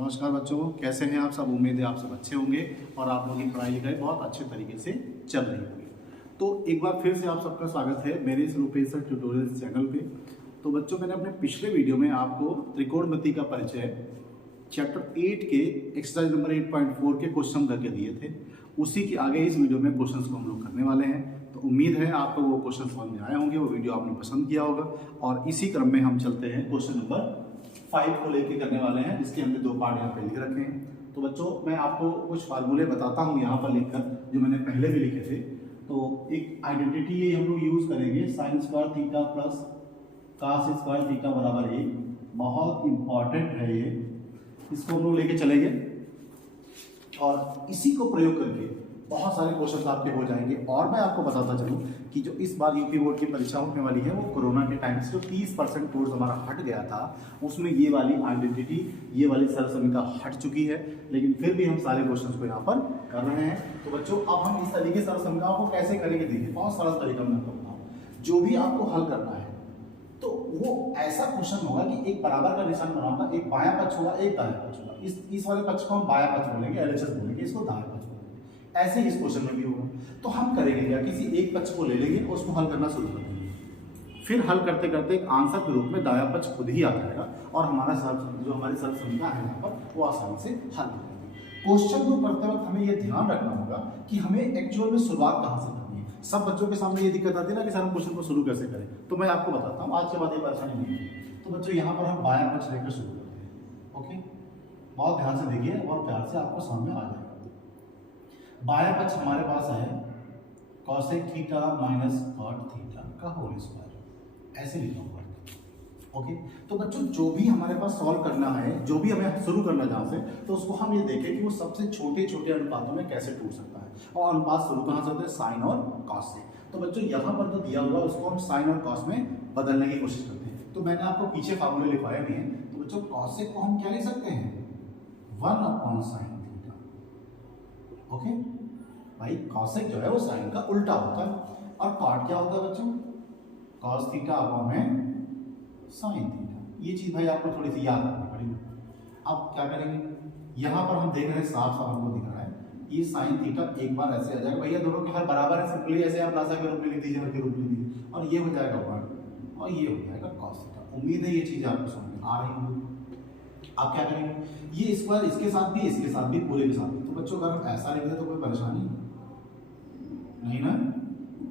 नमस्कार बच्चों, कैसे हैं आप सब। उम्मीद है आप सब अच्छे होंगे और आप लोगों की पढ़ाई लिखाई बहुत अच्छे तरीके से चल रही होगी। तो एक बार फिर से आप सबका स्वागत है मेरे इस रूपेश सर ट्यूटोरियल्स चैनल पे। तो बच्चों, मैंने अपने पिछले वीडियो में आपको त्रिकोणमिति का परिचय चैप्टर 8 के एक्सरसाइज नंबर 8.4 के क्वेश्चन करके दिए थे। उसी के आगे इस वीडियो में क्वेश्चंस को हम लोग करने वाले हैं। तो उम्मीद है आपको वो क्वेश्चन समझ में आए होंगे, वो वीडियो आपने पसंद किया होगा। और इसी क्रम में हम चलते हैं क्वेश्चन नंबर 5 को लेके करने वाले हैं, जिसके हमने 2 पार्ट यहाँ पे लिख रखे हैं। तो बच्चों, मैं आपको कुछ फार्मूले बताता हूँ यहाँ पर लिखकर, जो मैंने पहले भी लिखे थे। तो एक आइडेंटिटी ये हम लोग यूज करेंगे, sine square theta plus cos square theta बराबर 1। बहुत इंपॉर्टेंट है ये, इसको हम लोग लेके चलेंगे और इसी को प्रयोग करके बहुत सारे क्वेश्चंस आपके हो जाएंगे। और मैं आपको बताता चलूं कि जो इस बार यूपी बोर्ड की परीक्षा होने वाली है, वो कोरोना के टाइम से जो 30% कोर्स हमारा हट गया था, उसमें ये वाली आइडेंटिटी, ये वाली सरसमिका हट चुकी है। लेकिन फिर भी हम सारे क्वेश्चंस को यहाँ पर कर रहे हैं। तो बच्चों, अब हम इस तरीके सरसमिकाओं को कैसे करेंगे, देखिए बहुत सरल तरीका मैं आपको बताऊँ। जो भी आपको हल करना है तो वो ऐसा क्वेश्चन होगा कि एक बराबर का निशान बनाऊंगा, एक बायां पक्ष होगा, एक दायां पक्ष होगा। इस वाले पक्ष को हम बायां पक्ष बोलेंगे, एलएचएस बोलेंगे, इसको दायां पक्ष बोलेंगे। ऐसे ही इस क्वेश्चन में भी होगा। तो हम करेंगे क्या, किसी एक पक्ष को ले लेंगे और उसको हल करना शुरू कर देंगे। फिर हल करते करते एक आंसर के रूप में दायां पक्ष खुद ही आ जाएगा और हमारा जो हमारी सरसमिका है यहाँ पर, वो आसानी से हल हो जाएगी। क्वेश्चन को करते वक्त हमें यह ध्यान रखना होगा कि हमें एक्चुअल में शुरुआत कहाँ से करनी है। सब बच्चों के सामने ये दिक्कत आती है ना कि सर हम क्वेश्चन को शुरू कैसे करें। तो मैं आपको बताता हूँ, आज के बाद ये परेशानी नहीं है। तो बच्चों, यहाँ पर हम बायां पक्ष लेकर शुरू करते हैं। ओके, बहुत ध्यान से देखिए और प्यार से आपको समझ में आ जाएगा। बायां पक्ष हमारे पास है cosec theta minus cot theta का होल स्क्वायर, ऐसे लिखा हुआ है। ओके, तो बच्चों, जो भी हमारे पास सॉल्व करना है, जो भी हमें शुरू करना जहाँ से, तो उसको हम ये देखें कि वो सबसे छोटे छोटे अनुपातों में कैसे टूट सकता है। और अनुपात शुरू कहाँ से होते हैं, साइन और कॉस से। तो बच्चों, यहाँ पर जो दिया हुआ है उसको हम साइन और कॉस में बदलने की कोशिश करते हैं। तो मैंने आपको पीछे फार्मूले लिखवाए भी हैं। तो बच्चों, कॉसेक को हम क्या लिख सकते हैं, 1/sin थीटा। ओके भाई, कॉसेक जो है वो साइन का उल्टा होता है। और कॉट क्या होता है बच्चों, कॉस थीटा अपॉन में साइन थीटा। ये चीज भाई आपको थोड़ी सी याद रखनी पड़ेगी। अब क्या करेंगे, यहाँ पर हम देख रहे हैं, साफ साफ हमको दिख रहा है, ये साइन थीटा एक बार ऐसे आ जाएगा। भैया दोनों के हर बराबर है, सिंपली ऐसे आप नासा के रूप में लिख दीजिए, हर के रूप में लिख दीजिए, और ये हो जाएगा 1 और ये हो जाएगा कॉस थीटा। उम्मीद है ये चीज आपको समझ में आ रही होगी। आप क्या करेंगे, ये स्क्वायर इसके साथ भी, इसके साथ भी, पूरे के साथ भी। तो बच्चों, अगर हम ऐसा लिख दे तो कोई परेशानी नहीं ना,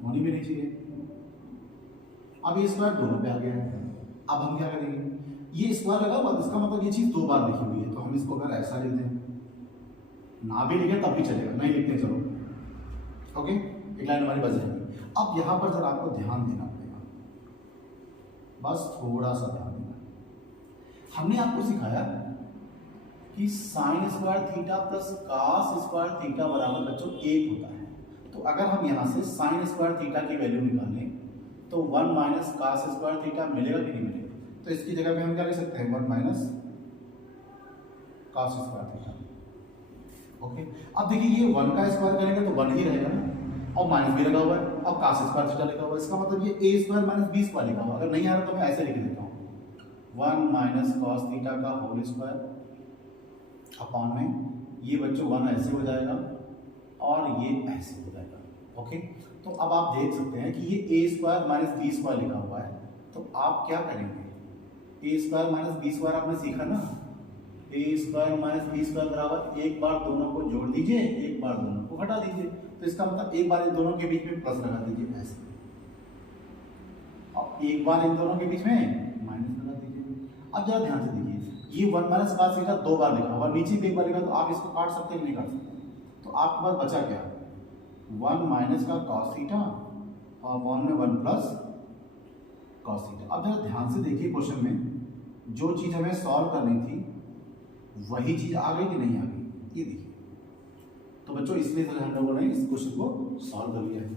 होनी भी नहीं चाहिए। अब ये स्क्वायर दोनों पे आ गया है। अब हम क्या करेंगे, ये स्क्वायर लगा हुआ, इसका मतलब ये चीज 2 बार लिखी हुई है। तो हम इसको अगर ऐसा लिख दें, ना भी लिखे तब भी चलेगा, नहीं लिखते चलो। ओके, एक लाइन हमारी बच जाएगी। अब यहां पर जरा आपको ध्यान देना पड़ेगा, बस थोड़ा सा ध्यान देना। हमने आपको सिखाया कि sine square theta plus cos square theta बराबर बच्चों 1 होता है। तो अगर हम यहां से साइन स्क्वायर थीटा की वैल्यू निकालें तो 1 माइनस कास स्क्वायर थीटा मिलेगा कि नहीं मिलेगा। तो इसकी जगह पे हम क्या लिख सकते हैं, 1 minus cos square theta. Okay, अब देखिए, ये 1 का स्क्वायर करेंगे तो 1 ही रहेगा ना, और माइनस भी लगा हुआ है, और कास स्क्वायर थीटा लिखा हुआ है। इसका मतलब ये a square minus b square लिखा हुआ है। अगर नहीं आ रहा तो मैं ऐसे लिख देता हूँ, 1 माइनस कॉस थीटा का होल स्क्वायर अपॉन में ये बच्चों 1 ऐसे हो जाएगा और ये ऐसे हो जाएगा। ओके, तो अब आप देख सकते हैं कि ये a square minus b square लिखा हुआ है। तो आप क्या करेंगे, a square minus b square आपने सीखा ना, a square minus b square बराबर एक बार दोनों को जोड़ दीजिए, एक बार दोनों को घटा दीजिए। तो इसका मतलब एक बार इन दोनों के बीच में प्लस लगा दीजिए ऐसे, और एक बार इन दोनों के बीच में माइनस लगा दीजिए। अब जरा ध्यान से देखिए, ये 1 माइनस कास थीटा 2 बार लिखा हुआ, नीचे भी एक बार लिखा, तो आप इसको काट सकते हैं, नहीं काट सकते। तो आपके पास बचा क्या, 1 माइनस का कॉस थीटा और 1 में 1 प्लस कॉस थीटा। अब जरा ध्यान से देखिए, क्वेश्चन में जो चीज हमें सॉल्व करनी थी वही चीज आ गई कि नहीं आ गई, ये देखिए। तो बच्चों, इसलिए हम लोगों ने इस क्वेश्चन को सॉल्व कर लिया है।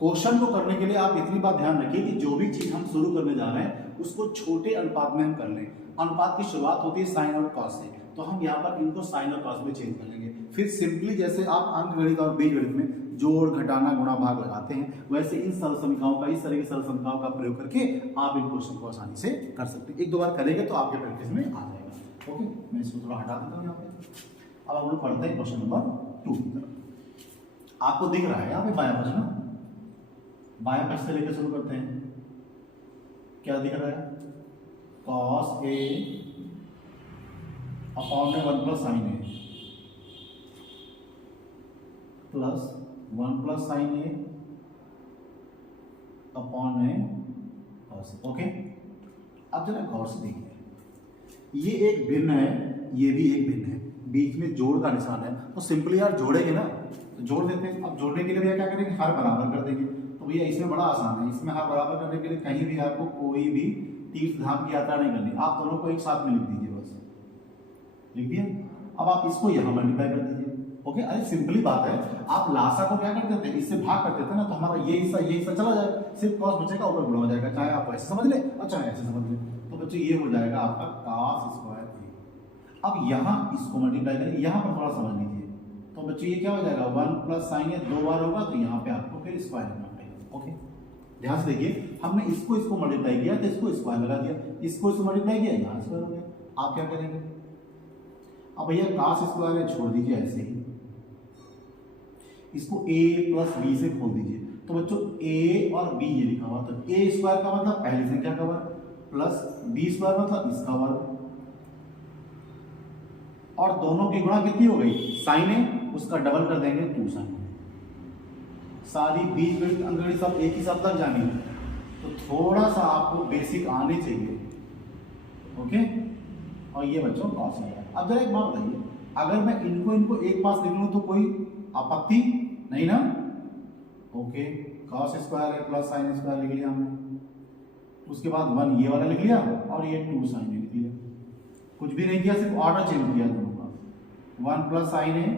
क्वेश्चन को करने के लिए आप इतनी बात ध्यान रखिए कि जो भी चीज हम शुरू करने जा रहे हैं उसको छोटे अनुपात में हम कर लें। अनुपात की शुरुआत होती है साइन और कॉस से, तो हम यहाँ पर इनको साइन और कॉस में चेंज कर लेंगे। फिर सिंपली जैसे आप अंकगणित और बीजगणित में जोड़, घटाना, गुणा, भाग लगाते हैं, वैसे इन सरल समीकरणों का, इस तरह की सरल समीकरणों का प्रयोग करके आप इन क्वेश्चन को आसानी से कर सकते हैं। 1-2 बार करेंगे तो आपके प्रैक्टिस में आ जाएगा। ओके, मैं इसको थोड़ा हटा देता हूँ यहाँ पे। अब हम लोग पढ़ते हैं क्वेश्चन नंबर 2 की तरफ। आपको दिख रहा है यहाँ पे बायां पक्ष ना, बायां पक्ष से लेकर शुरू करते हैं। क्या दिख रहा है? cos A अपॉन में 1 प्लस साइन ए प्लस 1 प्लस साइन ए अपॉन में cos। ओके, अब जरा गौर से देखिए, ये एक भिन्न है, ये भी एक भिन्न है, बीच में जोड़ का निशान है, तो सिंपली यार जोड़ेंगे ना, तो जोड़ देते हैं। अब जोड़ने के लिए भैया क्या करेंगे, हर बराबर कर देंगे। तो भैया इसमें बड़ा आसान है, इसमें हर बराबर करने के लिए कहीं भी आपको कोई भी तीर्थ धाम की यात्रा नहीं करनी, आप दोनों को एक साथ में लिख दीजिए, बस लिख दिया। अब आप इसको यहाँ मल्टीप्लाई कर दीजिए। ओके, अरे सिंपली बात है, आप लासा को क्या करते थे, इससे भाग करते थे ना, तो हमारा ये हिस्सा चला जाएगा, सिर्फ कॉस बचेगा, ऊपर गुणा हो जाएगा, चाहे आप ऐसे समझ ले और चाहे ऐसे समझ ले। तो बच्चों ये हो जाएगा आपका cos स्क्वायर ए। अब यहाँ इसको मल्टीप्लाई करें, यहाँ पर थोड़ा समझ लीजिए, तो बच्चों ये क्या हो जाएगा, 1 प्लस साइन ए 2 बार होगा, तो यहाँ पे आपको फिर स्क्वायर करना पड़ेगा। ओके, ध्यान से देखिए, हमने इसको मल्टीप्लाई किया तो इसको स्क्वायर लगा दिया, इसको मल्टीप्लाई किया, यहाँ स्क्वायर हो गया। आप क्या करेंगे, अब भैया cos स्क्वायर छोड़ दीजिए ऐसे ही, इसको a प्लस बी से खोल दीजिए। तो बच्चों a और b ये लिखा हुआ, तो a स्क्वायर का मतलब पहली संख्या का वर्ग प्लस b स्क्वायर मतलब इसका वर्ग, और दोनों की गुणा कितनी हो गई, साइन ए, उसका डबल कर देंगे 2 साइन। सारी बीजगणित अंकगणित सब एक ही साथ लग जानी है, तो थोड़ा सा आपको बेसिक आने चाहिए। ओके, और ये बच्चों cos है। अब जरा एक बात बताइए, अगर मैं इनको एक पास लिख लूं तो कोई आपत्ति नहीं ना? ओके, cos स्क्वायर है प्लस साइन स्क्वायर लिख लिया हमने, उसके बाद 1 ये वाला लिख लिया और ये 2 साइन लिख लिया, कुछ भी नहीं किया, सिर्फ ऑर्डर चेंज किया दोनों का, 1 प्लस साइन है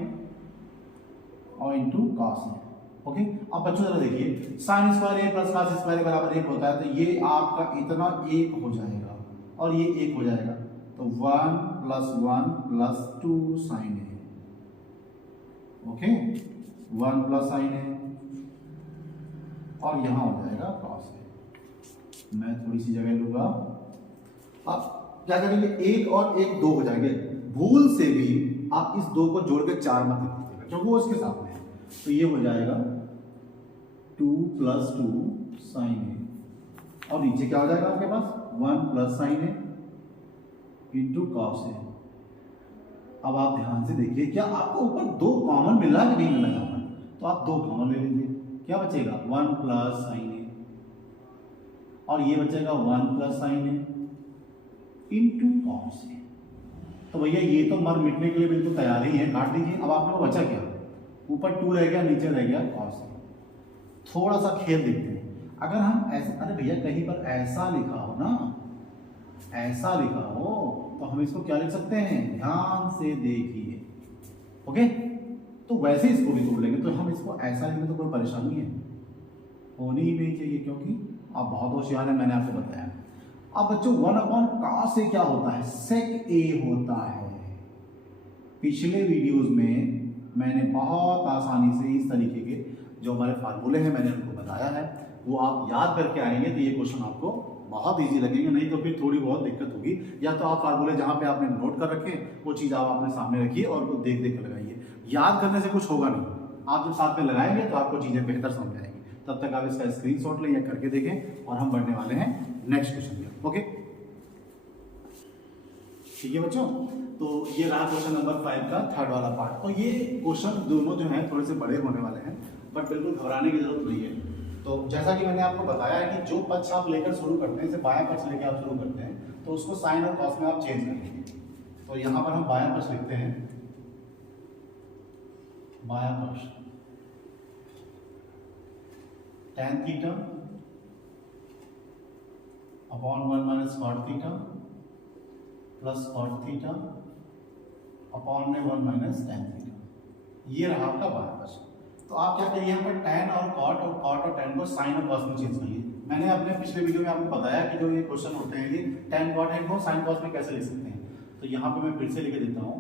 और इंटू cos है। ओके, अब बच्चों जरा देखिए, साइन स्क्वायर ए प्लस cos स्क्वायर बराबर 1 होता है, तो ये आपका इतना 1 हो जाएगा और ये 1 हो जाएगा, तो 1 प्लस 1 प्लस 2 साइन है। ओके, 1 प्लस साइन है और यहां हो जाएगा cos है। मैं थोड़ी सी जगह लूंगा, अब क्या करेंगे, 1 और 1 2 हो जाएंगे, भूल से भी आप इस 2 को जोड़ के 4 मत लिख दीजिएगा क्योंकि वो इसके साथ में है, तो ये हो जाएगा 2 प्लस 2 साइन है, और नीचे क्या हो जाएगा आपके पास 1 प्लस साइन है इंटू कॉस है। अब आप ध्यान से देखिए, क्या आपको ऊपर 2 कॉमन मिल रहा है कि नहीं मिल रहा है, तो आप 2 कॉमन ले लीजिए, क्या बचेगा 1 प्लस साइन है और ये बचेगा 1 प्लस साइन है इंटू कॉस है। तो भैया ये तो मर मिटने के लिए बिल्कुल तैयार ही है, काट दीजिए। अब आपके पास बचा क्या, ऊपर 2 रह गया, नीचे रह गया कॉस है। थोड़ा सा खेल देखते हैं, अगर हम ऐसे, अरे भैया कहीं पर ऐसा लिखा हो ना, ऐसा लिखा हो तो हम इसको क्या लिख सकते हैं, ध्यान से देखिए। ओके, तो वैसे इसको भी तोड़ लेंगे, तो हम इसको ऐसा लिखेंगे तो कोई परेशानी है, होनी ही नहीं चाहिए, क्योंकि आप बहुत होशियार हैं, मैंने आपको बताया। अब बच्चों 1 अपॉन cos से क्या होता है, sec a होता है। पिछले वीडियोस में मैंने बहुत आसानी से इस तरीके के जो हमारे फार्मूले हैं मैंने उनको बताया है, वो आप याद करके आएंगे तो ये क्वेश्चन आपको बहुत इजी लगेंगे, नहीं तो फिर थोड़ी बहुत दिक्कत होगी। या तो आप फार्मूले जहाँ पे आपने नोट कर रखे वो चीज़ आप अपने सामने रखिए और वो देख देख कर लगाइए। याद करने से कुछ होगा नहीं, आप जब साथ में लगाएंगे तो आपको चीज़ें बेहतर समझ आएंगी। तब तक आप इसका स्क्रीनशॉट लें या करके देखें, और हम बढ़ने वाले हैं नेक्स्ट क्वेश्चन में। ओके, ठीक है बच्चों, तो ये रहा क्वेश्चन नंबर 5 का थर्ड वाला पार्ट। तो ये क्वेश्चन दोनों जो हैं थोड़े से बड़े होने वाले हैं, बट बिल्कुल घबराने की जरूरत नहीं है। तो जैसा कि मैंने आपको बताया है कि जो पक्ष आप लेकर शुरू करते हैं, जैसे बायां पक्ष लेकर आप शुरू करते हैं, तो उसको साइन और कॉस में आप चेंज कर लेंगे। तो यहाँ पर हम बायां पक्ष लिखते हैं, बायां पक्ष tan theta upon 1 minus cot theta plus cot theta upon में 1 माइनस tan थीटा, ये रहा आपका बायां पक्ष। तो आप क्या करिए, यहाँ पर tan और cot और tan को साइन और कॉस में चेंज करिए। मैंने अपने पिछले वीडियो में आपको बताया कि जो ये क्वेश्चन होते हैं, ये tan cot को साइन कॉस में कैसे लिख सकते हैं। तो यहाँ पे मैं फिर से लिख देता हूँ,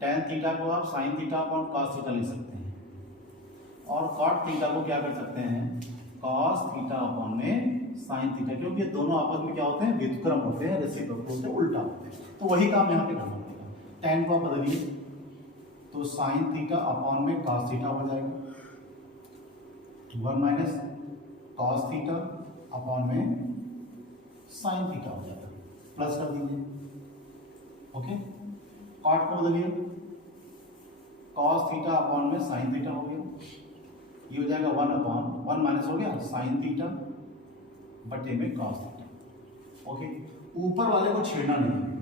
tan थीटा को आप sine theta upon cos theta लिख सकते हैं, और cot थीटा को क्या कर सकते हैं, cos थीटा अपॉन में साइन थीटा, क्योंकि ये दोनों आपस में क्या होते हैं, व्युत्क्रम होते हैं, रेसिप्रोकल होते हैं, उल्टा होते हैं। तो वही काम यहाँ पे करना पड़ेगा। tan को बदलिए तो साइन थीटा अपॉन में cos थीटा हो जाएगा, 1 माइनस cos थीटा अपॉन में साइन थीटा हो जाएगा, प्लस कर दीजिए। ओके, कॉट को बदलिए, cos थीटा अपॉन में साइन थीटा हो गया, ये हो जाएगा 1 अपॉन 1 माइनस हो गया साइन थीटा बटे में cos थीटा। ओके, ऊपर वाले को छेड़ना नहीं है,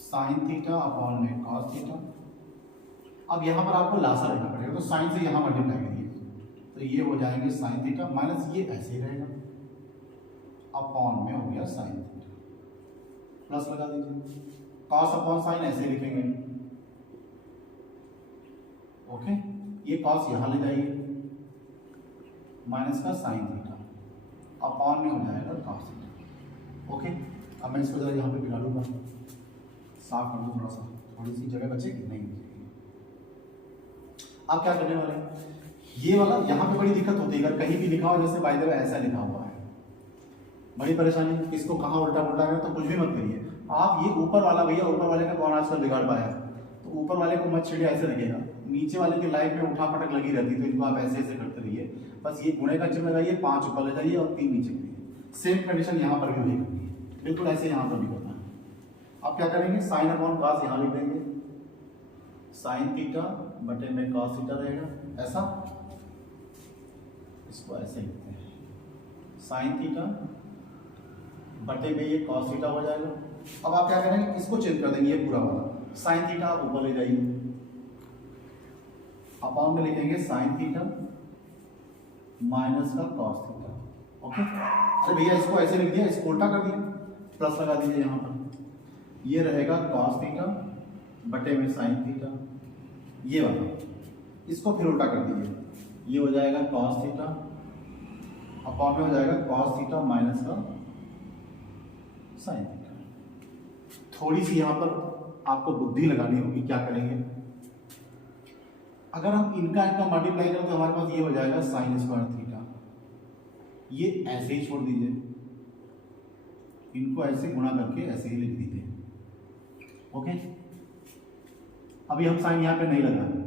साइन थीटा अपॉन में cos थीटा। अब यहां पर आपको लासा लेना पड़ेगा, तो साइन से यहां मल्टीप्लाई करिए, तो ये हो जाएंगे साइन थीटा माइनस ये ऐसे ही रहेगा, अपॉन में हो गया साइन थीटा, प्लस लगा दीजिए, cos अपॉन साइन ऐसे लिखेंगे। ओके, ये cos यहां ले जाइए, माइनस का साइन थीटा अपॉन में हो जाएगा cos थीटा। ओके, अब मैं इसको जरा यहाँ पे बिठा लूंगा, साफ कर दूं थोड़ा सा, थोड़ी सी जगह बचेगी, नहीं बचेगी। अब क्या करने वाले हैं, ये वाला यहाँ पे बड़ी दिक्कत होती है, अगर कहीं भी लिखा हो जैसे बाय द वे ऐसा लिखा हुआ है, बड़ी परेशानी, इसको कहाँ उल्टा उल्टा करें, तो कुछ भी मत करिए आप। ये ऊपर वाला भैया, ऊपर वाले का कौन आजकल बिगाड़ पाया, तो ऊपर वाले को मत छेड़िए, ऐसे रखिएगा। नीचे वाले की लाइफ में उठा पटक लगी रहती, तो इनको आप ऐसे ऐसे करते रहिए। बस ये गुणे का चिन्ह लगाइए, 5 ऊपर ले जाइए और 3 नीचे करिए। सेम कंडीशन यहाँ पर भी वही करनी है, बिल्कुल ऐसे यहाँ पर भी करना है। अब क्या करेंगे, साइन अपॉन कॉस यहाँ लिख देंगे, साइन थीटा बटे में कॉस थीटा रहेगा, ऐसा, इसको ऐसे लिखते हैं, साइन थीटा बटे में ये कॉस थीटा हो जाएगा। अब आप क्या करेंगे, इसको चेंज कर देंगे, ये पूरा वाला साइन थीटा आप ऊपर ले जाइए, अपॉन में लिखेंगे साइन थीटा माइनस का कॉस थीटा। ओके, अरे भैया इसको ऐसे लिख दिया, इसको उल्टा कर दिया, प्लस लगा दीजिए यहाँ पर, ये रहेगा कॉस थीटा बटे में साइन थीटा, ये वाला, इसको फिर उल्टा कर दीजिए, ये हो जाएगा कॉस थीटा अपॉन में हो जाएगा कॉस थीटा माइनस का साइन थीटा। थोड़ी सी यहाँ पर आपको बुद्धि लगानी होगी, क्या करेंगे, अगर हम इनका मल्टीप्लाई करें तो हमारे पास ये हो जाएगा साइन स्क्वायर थीटा, ये ऐसे ही छोड़ दीजिए, इनको ऐसे गुणा करके ऐसे ही लिख दीजिए। ओके, अभी हम साइन यहाँ पे नहीं लगाएंगे,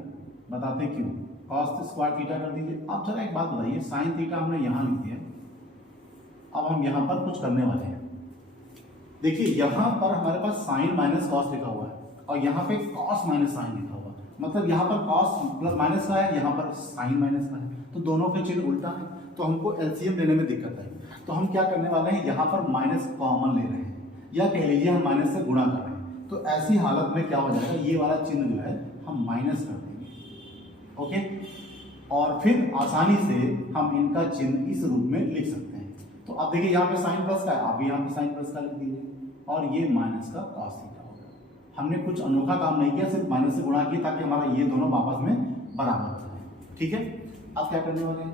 बताते हैं क्यों, कॉस स्क्वायर थीटा कर दीजिए। अब जरा एक बात बताइए, साइन थीटा हमने यहाँ लिख दिया, अब हम यहाँ पर कुछ करने वाले हैं। देखिए यहाँ पर हमारे पास साइन माइनस कॉस लिखा हुआ है, और यहाँ पे कॉस माइनस साइन लिखा हुआ है, मतलब यहाँ पर कॉस प्लस माइनस का है, यहाँ पर साइन माइनस का है, तो दोनों के चिन्ह उल्टा है, तो हमको एलसीएम लेने में दिक्कत है। तो हम क्या करने वाले हैं, यहाँ पर माइनस कॉमन ले रहे हैं, या कह लीजिए हम माइनस से गुणा कर रहे हैं। तो ऐसी हालत में क्या हो जाएगा, ये वाला चिन्ह जो है हम माइनस कर देंगे। ओके, और फिर आसानी से हम इनका चिन्ह इस रूप में लिख सकते हैं। तो अब देखिए यहाँ पे साइन प्लस का है, आप भी यहाँ पे साइन प्लस का लिख दीजिए, और ये माइनस का कॉस थीटा हो गया। हमने कुछ अनोखा काम नहीं किया, सिर्फ माइनस से गुणा किया ताकि हमारा ये दोनों आपस में बराबर हो जाए। ठीक है, अब क्या करने वाले हैं,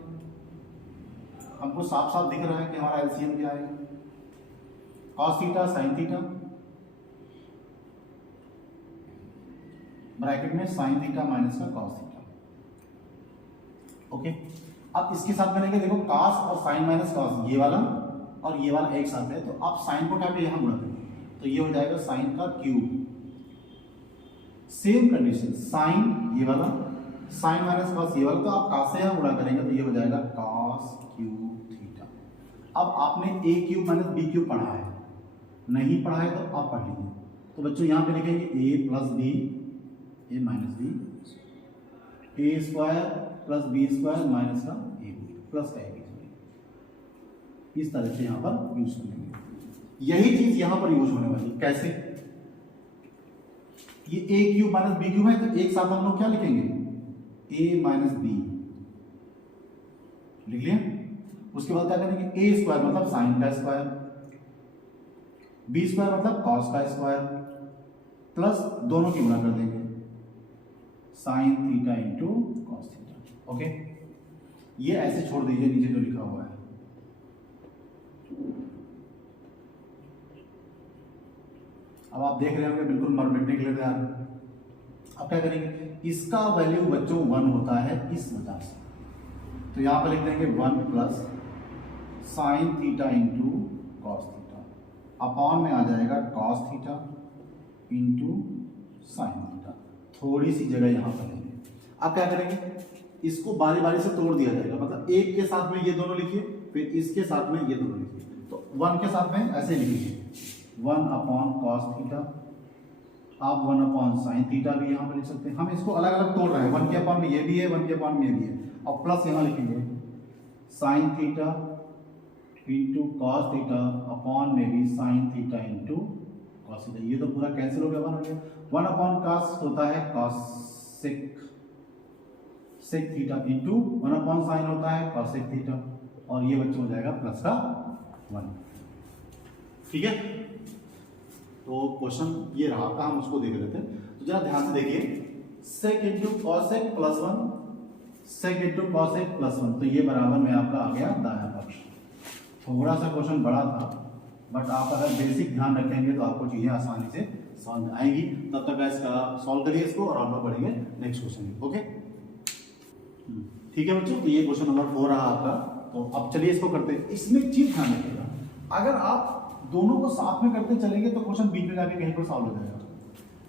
हमको साफ साफ दिख रहा है कि हमारा एलसीएम क्या है, cos theta sine theta bracket में साइन थीटा माइनस का कॉस थीटा। ओके, अब इसके साथ करेंगे, देखो कॉस और साइन माइनस कॉस, ये वाला और ये वाला एक साथ है, तो आप साइन को उठा के यहां गुणा करेंगे, तो ये हो जाएगा साइन का क्यूब। सेम कंडीशन, साइन ये वाला, साइन माइनस कॉस ये वाला, तो आप कॉस से यहां गुणा करेंगे, तो ये हो जाएगा कॉस क्यूब थीटा। अब आपने ए क्यूब माइनस बी क्यूब पढ़ा है, नहीं पढ़ा है तो आप पढ़ लीजिए। तो बच्चों यहाँ पे लिखेंगे A plus B, A minus B, A square plus B square minus का ए बी प्लस का ए बी, इस तरह से यहाँ पर यूज करेंगे। यही चीज यहाँ पर यूज होने वाली, कैसे, ये ए क्यूब माइनस बी क्यूब है, तो एक साथ हम लोग क्या लिखेंगे, ए माइनस बी लिख लिया। उसके बाद क्या करेंगे, ए स्क्वायर मतलब साइन का स्क्वायर, बी स्क्वायर मतलब कॉस का स्क्वायर, प्लस दोनों की गुणा कर देंगे, sine theta into cos theta. Okay, ये ऐसे छोड़ दीजिए नीचे जो लिखा हुआ है। अब आप देख रहे होंगे बिल्कुल मर मिटने के लिए तैयार है। अब क्या करेंगे, इसका वैल्यू बच्चों 1 होता है इस वजह से, तो यहां पर लिख देंगे 1 plus sine theta into cos theta, upon में आ जाएगा cos theta into sine theta. थोड़ी सी जगह यहाँ पर लेंगे। अब क्या करेंगे, इसको बारी बारी से तोड़ दिया जाएगा, मतलब एक के साथ में ये दोनों लिखिए, फिर इसके साथ में ये दोनों लिखिए। तो 1 के साथ में ऐसे लिखिए 1 अपॉन कॉस थीटा, आप 1 अपॉन साइन थीटा भी यहाँ पर लिख सकते हैं। हम इसको अलग अलग तोड़ रहे हैं, 1 के अपॉन में ये भी है, 1 के अपॉन में ये भी है, और प्लस यहाँ लिखेंगे sine theta into cos theta upon में भी sine theta into cos theta. ये तो पूरा कैंसिल हो गया, 1 हो गया। 1 अपॉन कॉस होता है cosec sec theta into 1 upon sine होता है कॉसेक थीटा, और ये बच्चों हो जाएगा प्लस का 1। ठीक है, तो क्वेश्चन ये रहा था, हम उसको देख लेते हैं। तो जरा ध्यान से देखिए, सेक इंटू कॉसेक प्लस 1, सेक इंटू कॉसेक प्लस 1, तो ये बराबर में आपका आ गया दायां पक्ष। थोड़ा सा क्वेश्चन बड़ा था, बट आप अगर बेसिक ध्यान रखेंगे तो आपको चीजें आसानी से समझ में आएंगी। तब तक इसका सॉल्व करिए इसको, और हम लोग बढ़ेंगे नेक्स्ट क्वेश्चन। ओके, ठीक है बच्चों, तो ये क्वेश्चन नंबर 4 रहा आपका। तो अब चलिए इसको करते हैं। इसमें चीज ध्यान रखिएगा, अगर आप दोनों को साथ में करते चलेंगे तो क्वेश्चन बीच में जाके कहीं पर सॉल्व हो जाएगा,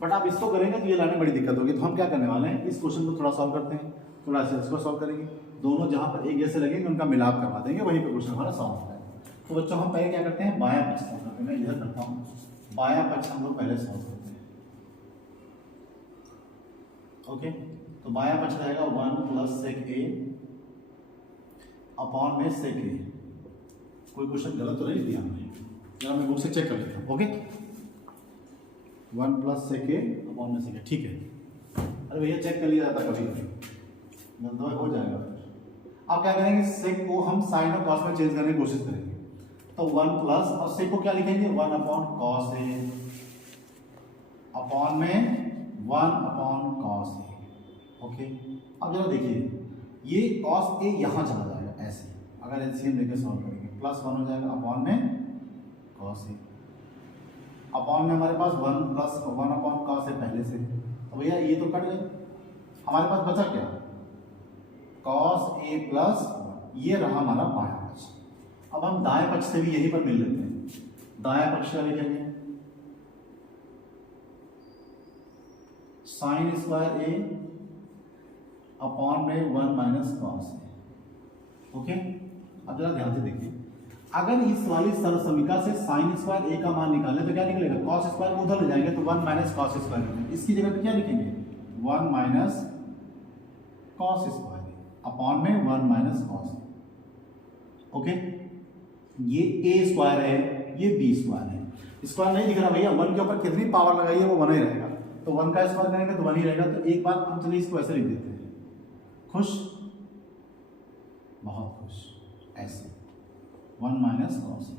बट आप इसको करेंगे तो ये लाने में बड़ी दिक्कत होगी। तो हम क्या करने वाले हैं, इस क्वेश्चन को थोड़ा सॉल्व करते हैं, थोड़ा सा इसको सॉल्व करेंगे, दोनों जहां पर एक जैसे लगेंगे उनका मिलाप करवा देंगे, वहीं पर क्वेश्चन हमारा सॉल्व हो जाएगा। तो बच्चों हम पहले क्या करते हैं, बायां पक्ष सॉल्व करते हैं। मैं इधर करता हूँ, बायां पक्ष हम लोग पहले सॉल्व करते हैं। ओके, तो बायां पक्ष रहेगा 1 प्लस सेक ए अपॉन में सेक ए। कोई क्वेश्चन गलत तो नहीं दिया हमने, जरा मैं बुक से चेक कर लेता हूँ। ओके, 1 प्लस सेक ए अपॉन में सेक ए, ठीक है। अरे भैया चेक कर लिया जाता कभी कभी, गलत हो जाएगा। अब क्या करेंगे, सेक को हम साइन और कॉस में चेंज करने की कोशिश करेंगे। तो 1 प्लस, और सेक को क्या लिखेंगे, 1 अपॉन कॉस ए अपॉन में 1 अपॉन कॉस ए। ओके, अब जरा देखिए, ये कॉस ए यहाँ चला जाएगा ऐसे, अगर एलसीएम लेकर सॉल्व करेंगे, प्लस 1 हो जाएगा अपॉन में कॉस ए, अपॉन में हमारे पास 1 प्लस 1 अपॉन कॉस ए पहले से। तो भैया ये तो कट गए, हमारे पास बचा क्या, कॉस ए प्लस, ये रहा हमारा बायां पक्ष। अब हम दाएं पक्ष से भी यहीं पर मिल लेते हैं। दाएं पक्ष का लिखेंगे साइन स्क्वायर ए अपॉन में 1 माइनस कॉस ए। ओके, अब जरा ध्यान से देखिए, अगर इस वाली सरसमिका से साइन स्क्वायर ए का मान निकालें तो क्या निकलेगा, कॉस स्क्वायर उधर ले जाएंगे तो 1 माइनस कॉस स्क्वायर, इसकी जगह पे क्या लिखेंगे, 1 माइनस कॉस स्क्वायर अपॉन में 1 माइनस कॉस। ओके, ये ए स्क्वायर है, ये बी स्क्वायर है। स्क्वायर नहीं दिख रहा भैया, 1 के ऊपर कितनी पावर लगाइए वो 1 ही रहेगा, तो 1 का स्क्वायर करेंगे तो 1 ही रहेगा। तो एक बार हम चलिए इसको ऐसे लिख देते हैं, खुश, बहुत खुश, ऐसे 1 माइनस कॉस।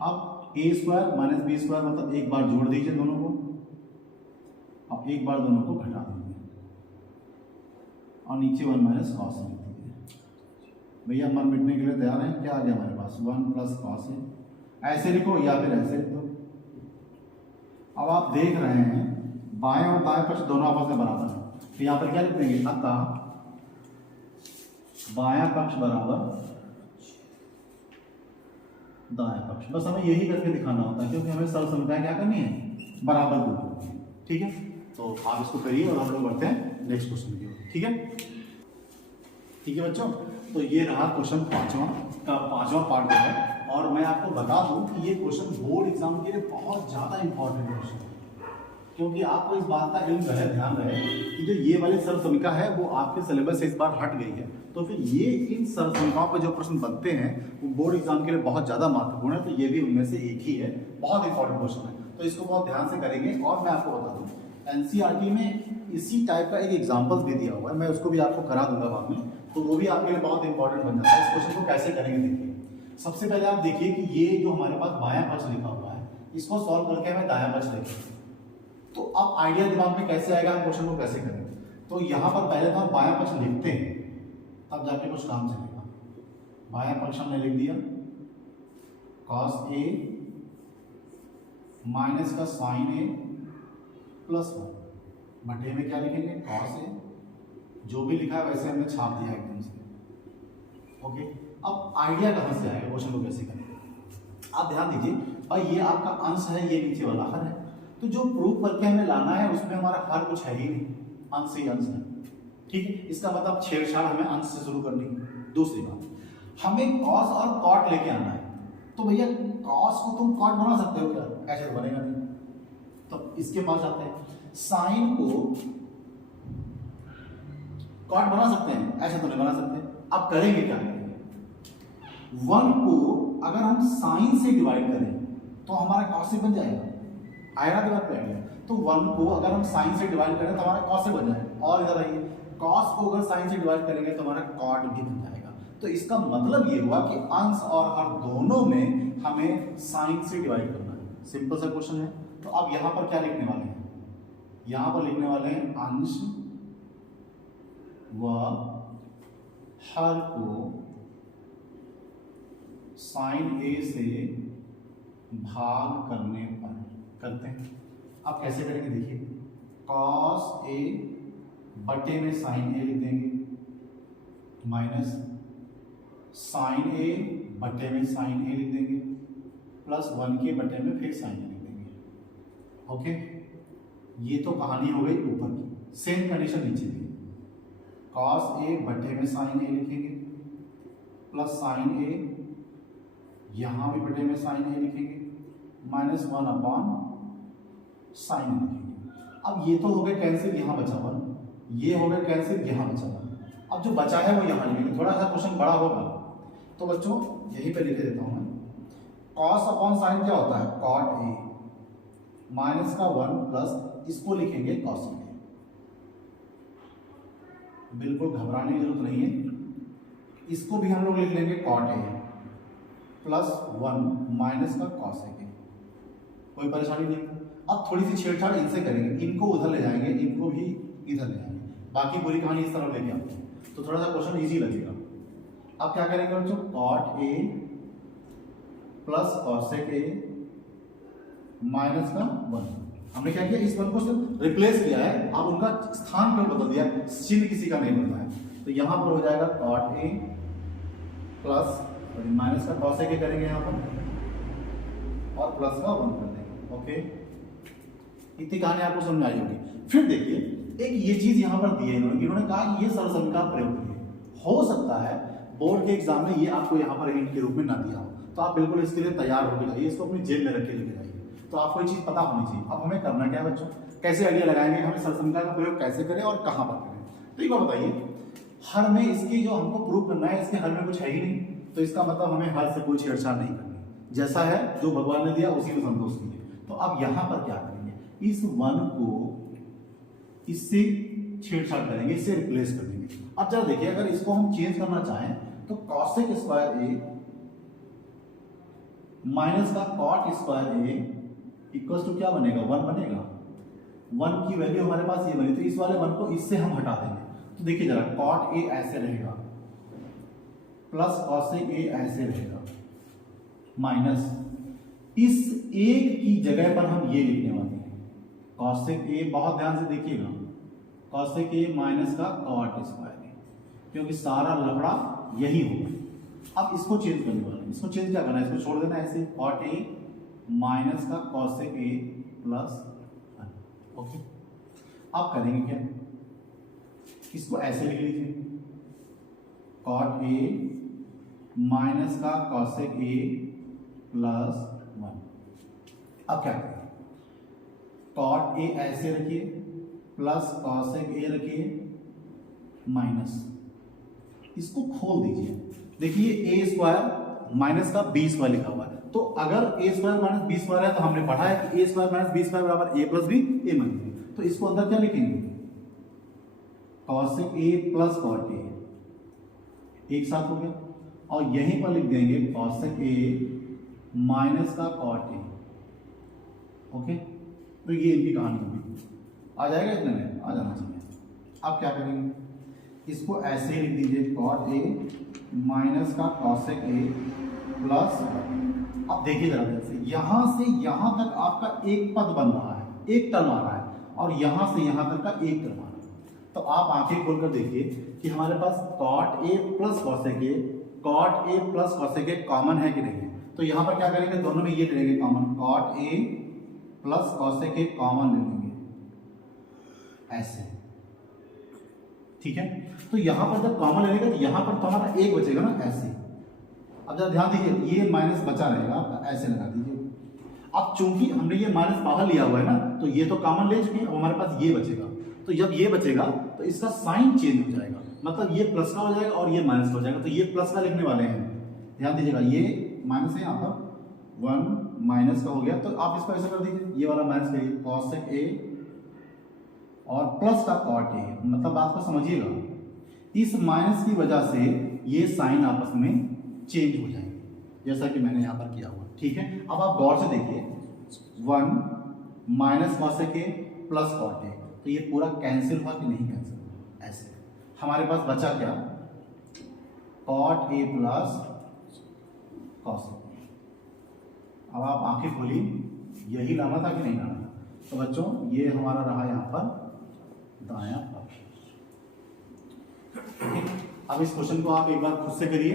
अब ए स्क्वायर माइनस बी स्क्वायर, मतलब एक बार जोड़ दीजिए दोनों को, अब एक बार दोनों को घटा दीजिए, और नीचे 1 माइनस कॉस लिख दीजिए। भैया मन मिटने के लिए तैयार हैं, क्या आ गया हमारे पास, 1 प्लस कॉस है। ऐसे लिखो या फिर ऐसे लिख दो। अब आप देख रहे हैं बाएं और दाएं पक्ष दोनों आपस में बराबर है, तो यहाँ पर क्या लिख देंगे, अतः बायां पक्ष बराबर दायां पक्ष। बस हमें यही करके दिखाना होता है, क्योंकि हमें सरसमिकाएं क्या करनी है, बराबर करनी है। ठीक है, तो आप इसको करिए और हम लोग बढ़ते हैं नेक्स्ट क्वेश्चन की ओर। ठीक है, ठीक है बच्चों, तो ये रहा क्वेश्चन 5वां पार्ट है। और मैं आपको बता दूं कि ये क्वेश्चन बोर्ड एग्जाम के लिए बहुत ज़्यादा इंपॉर्टेंट क्वेश्चन है, क्योंकि आपको इस बात का इल्म रहे, ध्यान रहे कि जो ये वाली सरसमिका है वो आपके सिलेबस से इस बार हट गई है, तो फिर ये इन सरसमिकाओं पर जो प्रश्न बनते हैं वो बोर्ड एग्जाम के लिए बहुत ज़्यादा महत्वपूर्ण है। तो ये भी उनमें से एक ही है, बहुत इंपॉर्टेंट क्वेश्चन है, तो इसको बहुत ध्यान से करेंगे। और मैं आपको बता दूँ एनसीईआरटी में इसी टाइप का एक एग्जाम्पल भी दिया हुआ है, मैं उसको भी आपको करा दूंगा बाद में, तो वो भी आपके लिए बहुत इंपॉर्टेंट बन जाता है। इस क्वेश्चन को कैसे करेंगे देखिए, सबसे पहले आप देखिए कि ये जो हमारे पास बायां पक्ष लिखा हुआ है, इसको सॉल्व करके हमें दायां पक्ष लिखेंगे, तो अब आइडिया दिमाग में कैसे आएगा हम क्वेश्चन को कैसे करेंगे। तो यहाँ पर पहले तो हम बायां पक्ष लिखते हैं, तब जाके कुछ काम चलेगा। बायां पक्ष हमने लिख दिया, cos a माइनस का साइन a प्लस 1 बटे में क्या लिखेंगे, cos a, जो भी लिखा है वैसे हमने छाप दिया एकदम से, ओके, अब आइडिया कहाँ से आएगा क्वेश्चन को कैसे करेंगे? आप ध्यान दीजिए भाई, ये आपका अंश है, ये नीचे वाला हर है, तो जो प्रूफ करके हमें लाना है उसमें हमारा हर कुछ है ही नहीं, अंश ही अंश है। ठीक है, इसका मतलब छेड़छाड़ हमें अंश से शुरू करनी है। दूसरी बात, हमें कॉस और कॉट लेके आना है, तो भैया कॉस को तुम कॉट बना सकते हो क्या? ऐसे तो बनेगा नहीं। तो इसके पास आते हैं, साइन को कॉट बना सकते हैं, ऐसे तो नहीं बना सकते। अब करेंगे क्या? 1 को अगर हम साइन से डिवाइड करें तो हमारा कॉस से बन जाएगा, आएगा दिमाग पे आएगा। तो 1 को अगर हम साइन से डिवाइड करें तो हमारा कॉस से बन जाएगा। और इधर आइए, कॉस को अगर साइन से डिवाइड करेंगे तो हमारा कॉट भी बन जाएगा। तो इसका मतलब ये हुआ कि अंश और हर दोनों में हमें साइन से डिवाइड करना है। सिंपल सा क्वेश्चन है। तो अब यहां पर क्या लिखने वाले हैं? यहां पर लिखने वाले हैं अंश व हर को साइन ए से भाग करने पर करते हैं। अब कैसे करेंगे देखिए, कॉस ए बटे में साइन ए लिख देंगे, माइनस साइन ए बटे में साइन ए लिख देंगे, प्लस 1 के बटे में फिर साइन ए लिख देंगे। ओके, ये तो कहानी हो गई ऊपर की। सेम कंडीशन नीचे भी, कॉस ए बटे में साइन ए लिखेंगे, प्लस साइन ए, यहां भी बटे में साइन ए लिखेंगे, माइनस 1 अपॉन साइन ए लिखेंगे। अब ये तो हो गए कैंसिल, यहां बचा 1, ये हो गए कैंसिल, यहां बचा 1। अब जो बचा है वो यहां लिखेंगे। थोड़ा सा क्वेश्चन बड़ा होगा तो बच्चों यहीं पे लिख देता हूं मैं। कॉस अपॉन साइन क्या होता है? कॉट ए, माइनस का 1 प्लस इसको लिखेंगे कॉस ए। बिल्कुल घबराने की जरूरत नहीं है, इसको भी हम लोग लिख लेंगे कॉट ए प्लस 1 माइनस का कॉस ए। कोई परेशानी नहीं। अब थोड़ी सी छेड़छाड़ इनसे करेंगे, इनको उधर ले जाएंगे, इनको भी इधर ले जाएंगे, बाकी पूरी कहानी इस तरह लेके आते हैं तो थोड़ा सा क्वेश्चन इजी लगेगा। अब क्या करेंगे बच्चों? Cot A plus cosec A minus का 1। हमने क्या किया? इस 1 को रिप्लेस किया है, अब उनका स्थान पर बदल दिया, चिन्ह किसी का नहीं बदला है। तो यहां पर हो जाएगा कॉट ए प्लस माइनस का कॉसेक ए करेंगे यहां पर, और प्लस का 1 कर देंगे। ओके, इतनी कहानी आपको समझ आई होगी। फिर देखिए, एक ये चीज यहां पर दी है इन्होंने कहा कि ये सरल का प्रयोग करिए। हो सकता है बोर्ड के एग्जाम में ये आपको यहाँ पर हिंट के रूप में ना दिया हो, तो आप बिल्कुल इसके लिए तैयार होकर जाइए, इसको अपनी जेब में रख के लेके जाइए, तो आपको ये चीज पता होनी चाहिए। अब हमें करना क्या है बच्चों? कैसे आइडिया लगाएंगे, हमें सरल का प्रयोग कैसे करें और कहां पर करें? तो एक बार बताइए, हर में इसकी जो हमको प्रूव करना है, इसके हर में कुछ है ही नहीं, तो इसका मतलब हमें हर से कोई छेड़छाड़ नहीं करनी, जैसा है जो भगवान ने दिया उसी में संतोष कीजिए। तो अब यहां पर क्या करेंगे? इस 1 को इससे छेड़छाड़ करेंगे, इससे रिप्लेस कर देंगे। अब जरा देखिए, अगर इसको हम चेंज करना चाहें तो कॉसेक स्क्वायर ए माइनस का cot square A equal to क्या बनेगा? 1 बनेगा। 1 की वैल्यू हमारे पास ये बनी, तो इस वाले 1 को इससे हम हटा देंगे। तो देखिए जरा, कॉट ए ऐसे रहेगा, प्लस कॉसेक ए ऐसे रहेगा, माइनस इस एक की जगह पर हम ये लिखने वाले हैं कॉसेक ए। बहुत ध्यान से देखिएगा, कॉसेक ए माइनस का कॉट स्क्वायर ए, क्योंकि सारा लफड़ा यही होगा। अब इसको चेंज करने वाले हैं। इसको चेंज क्या करना है? इसको छोड़ देना ऐसे, कॉट ए माइनस का कॉसेक ए प्लस 1। ओके, अब करेंगे क्या? इसको ऐसे लिख लीजिए, कॉट ए माइनस का कॉसेक ए प्लस 1। अब क्या करें? कॉट ए ऐसे रखिए, प्लस कॉसेक ए रखिए, माइनस इसको खोल दीजिए। देखिए ए स्क्वायर माइनस का बी स्क्वायर लिखा हुआ है, तो अगर A square minus B square है तो हमने पढ़ा है कि A square minus B square बराबर A plus B, A minus B. तो इसको अंदर क्या लिखेंगे? Cosec A plus cot A, एक साथ हो गया, और यहीं पर लिख देंगे कॉसेक ए माइनस का कॉट ए। ओके, तो ये इनकी कहानी होगी। आ जाएगा इतने में? आ जाना चाहिए। अब क्या करेंगे? इसको ऐसे लिख दीजिए, कॉट ए माइनस का कॉसेक ए प्लस। अब देखिए जरा से यहां तक आपका एक पद बन रहा है, एक टर्म आ रहा है, और यहां से यहां तक का एक टर्म आ रहा है। तो आप आंखें खोलकर देखिए कि हमारे पास cot A plus cosec A cot A plus cosec A common है कि नहीं है। तो यहाँ पर क्या करेंगे, दोनों में ये ले लेंगे common, cot A plus cosec A common ले लेंगे ऐसे, ठीक है। तो यहाँ पर जब कॉमन ले लेंगे तो यहाँ पर तो हमारा एक बचेगा ना ऐसे। अब जरा ध्यान दीजिए, ये माइनस बचा रहेगा आपका, ऐसे लगा दीजिए। अब चूंकि हमने ये माइनस बाहर लिया हुआ है ना, तो ये तो कॉमन ले चुके हैं, अब हमारे पास ये बचेगा। तो जब ये बचेगा तो इसका साइन चेंज हो जाएगा, मतलब ये प्लस का हो जाएगा और ये माइनस का हो जाएगा। तो ये प्लस का लिखने वाले हैं, ध्यान दीजिएगा, ये माइनस है यहाँ पर, 1 माइनस का हो गया। तो आप इसको ऐसे कर दीजिए, ये वाला माइनस करिए, कॉसेक ए और प्लस का कॉट ए, मतलब बात को समझिएगा, इस माइनस की वजह से ये साइन आपस में चेंज हो जाएंगे, जैसा कि मैंने यहाँ पर किया हुआ, ठीक है। अब आप गौर से देखिए, 1 minus cosec A plus cot A, तो ये पूरा कैंसिल हुआ कि नहीं कैंसिल हुआ, ऐसे हमारे पास बचा क्या, कॉट ए प्लस कॉसेक। अब आप आंखें खोली, यही लाना था कि नहीं लाना था। तो बच्चों ये हमारा रहा यहाँ पर दायां पक्ष। अब इस क्वेश्चन को आप एक बार खुद से करिए,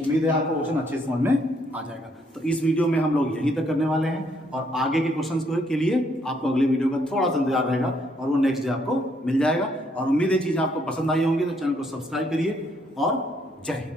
उम्मीद है आपको क्वेश्चन अच्छे समझ में आ जाएगा। तो इस वीडियो में हम लोग यहीं तक करने वाले हैं, और आगे के क्वेश्चंस के लिए आपको अगले वीडियो का थोड़ा सा इंतजार रहेगा, और वो नेक्स्ट डे आपको मिल जाएगा। और उम्मीद है चीज़ें आपको पसंद आई होंगी, तो चैनल को सब्सक्राइब करिए और जय हिंद।